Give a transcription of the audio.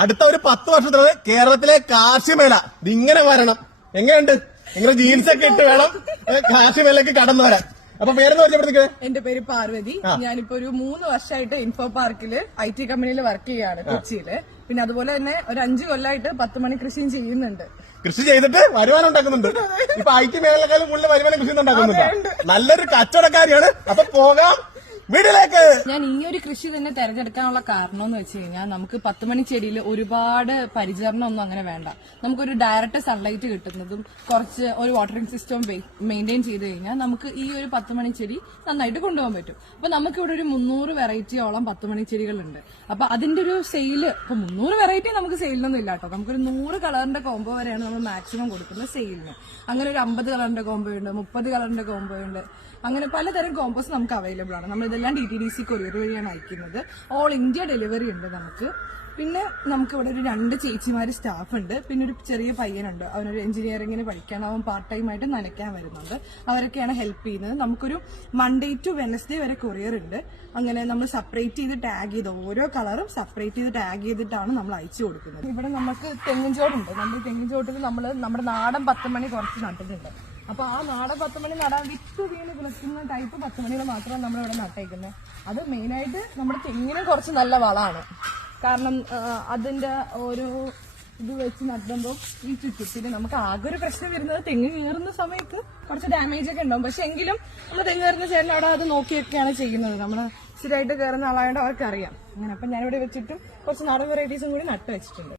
അടുത്ത ഒരു 10 വർഷത്തില് കേരളത്തിലെ കാർഷികമേള ഇങ്ങനെ വരണം. എങ്ങനെയുണ്ട്? ഇങ്ങനെ ജീൻസൊക്കെ ഇട്ട് വേണം കാർഷികമേളയ്ക്ക് കടന്നു വരാൻ. അപ്പൊ പേരെന്ന് പറഞ്ഞപ്പോഴത്തേക്ക് എന്റെ പേര് പാർവതി. ഞാനിപ്പോ ഒരു 3 വർഷമായിട്ട് ഇൻഫോ പാർക്കില് IT കമ്പനിയിൽ വർക്ക് ചെയ്യാണ് കൊച്ചിയില്. പിന്നെ അതുപോലെ തന്നെ ഒരു 5 കൊല്ലമായിട്ട് 10 മണി കൃഷിയും ചെയ്യുന്നുണ്ട്. കൃഷി ചെയ്തിട്ട് വരുമാനം ഉണ്ടാക്കുന്നുണ്ട്. ഇപ്പൊ IT മേഖലക്കാളും കൂടുതൽ വരുമാനം കൃഷി ഉണ്ടാക്കുന്നുണ്ട്. നല്ലൊരു കച്ചവടക്കാരിയാണ്. അപ്പൊ പോകാം വീട്ടിലേക്ക്. ഞാൻ ഈ ഒരു കൃഷി തന്നെ തെരഞ്ഞെടുക്കാനുള്ള കാരണം എന്ന് വെച്ച് കഴിഞ്ഞാൽ നമുക്ക് 10 മണി ചെടിയിൽ ഒരുപാട് പരിചരണം ഒന്നും അങ്ങനെ വേണ്ട. നമുക്കൊരു ഡയറക്റ്റ് സൺലൈറ്റ് കിട്ടുന്നതും കുറച്ച് ഒരു വാട്ടറിംഗ് സിസ്റ്റം മെയിൻറ്റെയിൻ ചെയ്ത് കഴിഞ്ഞാൽ നമുക്ക് ഈ ഒരു 10 മണി ചെടി നന്നായിട്ട് കൊണ്ടുപോകാൻ പറ്റും. അപ്പൊ നമുക്കിവിടെ ഒരു 300 വെറൈറ്റിയോളം 10 മണി ചെടികളുണ്ട്. അപ്പൊ അതിന്റെ ഒരു സെയില് ഇപ്പൊ 300 വെറൈറ്റി നമുക്ക് സെയിലിനൊന്നും ഇല്ല കേട്ടോ. നമുക്കൊരു 100 കളറിന്റെ കോംബോ വരെയാണ് നമ്മൾ മാക്സിമം കൊടുക്കുന്നത് സെയിലിന്. അങ്ങനെ ഒരു 50 കളറിന്റെ കോംബോ ഉണ്ട്, 30 കളറിന്റെ കോംബോ ഉണ്ട്. അങ്ങനെ പലതരം കോമ്പോസ് നമുക്ക് അവൈലബിൾ ആണ്. നമ്മൾ ഇതെല്ലാം DTDC കൊറിയർ വഴിയാണ് അയക്കുന്നത്. ഓൾ ഇന്ത്യ ഡെലിവറി ഉണ്ട് നമുക്ക്. പിന്നെ നമുക്ക് ഇവിടെ ഒരു 2 ചേച്ചിമാര് സ്റ്റാഫ് ഉണ്ട്. പിന്നെ ഒരു ചെറിയ പയ്യനുണ്ട്, അവനൊരു എഞ്ചിനീയറിംഗിന് പഠിക്കാൻ, അവൻ പാർട്ട് ടൈം ആയിട്ട് നനയ്ക്കാൻ വരുന്നുണ്ട്. അവരൊക്കെയാണ് ഹെൽപ്പ് ചെയ്യുന്നത്. നമുക്കൊരു Monday to Wednesday വരെ കൊറിയർ ഉണ്ട്. അങ്ങനെ നമ്മൾ സെപ്പറേറ്റ് ചെയ്ത് ടാഗ് ചെയ്ത് ഓരോ കളറും സെപ്പറേറ്റ് ചെയ്ത് ടാഗ് ചെയ്തിട്ടാണ് നമ്മൾ അയച്ചു കൊടുക്കുന്നത്. ഇവിടെ നമുക്ക് തെങ്ങിൻചോടുണ്ട്. നമ്മൾ തെങ്ങിൻചോട്ടിൽ നമ്മൾ നമ്മുടെ നാടൻ 10 മണി കുറച്ച് നട്ടിട്ടുണ്ട്. അപ്പൊ ആ നാടൻ 10 മണി നടാൻ വിത്ത് വീണ് കിളക്കുന്ന ടൈപ്പ് 10 മണികൾ മാത്രമാണ് നമ്മളിവിടെ നട്ടേക്കുന്നത്. അത് മെയിനായിട്ട് നമ്മുടെ തെങ്ങിന് കുറച്ച് നല്ല വളമാണ്. കാരണം അതിന്റെ ഓരോ ഇത് വെച്ച് നട്ടുമ്പോൾ ഈ ചുറ്റത്തിന് നമുക്ക് ആകെ ഒരു പ്രശ്നം വരുന്നത് തെങ്ങ് കയറുന്ന സമയത്ത് കുറച്ച് ഡാമേജ് ഒക്കെ ഉണ്ടാവും. പക്ഷെ എങ്കിലും നമ്മൾ തെങ്ങ് കയറുന്ന ചേട്ടൻ അവിടെ അത് നോക്കിയൊക്കെയാണ് ചെയ്യുന്നത്. നമ്മൾ സ്ഥിരമായിട്ട് കയറുന്ന ആളായതുകൊണ്ട് അവർക്ക് അറിയാം. അങ്ങനെ അപ്പൊ ഞാനിവിടെ വെച്ചിട്ടും കുറച്ച് നാടൻ വെറൈറ്റീസും കൂടി നട്ട് വെച്ചിട്ടുണ്ട്.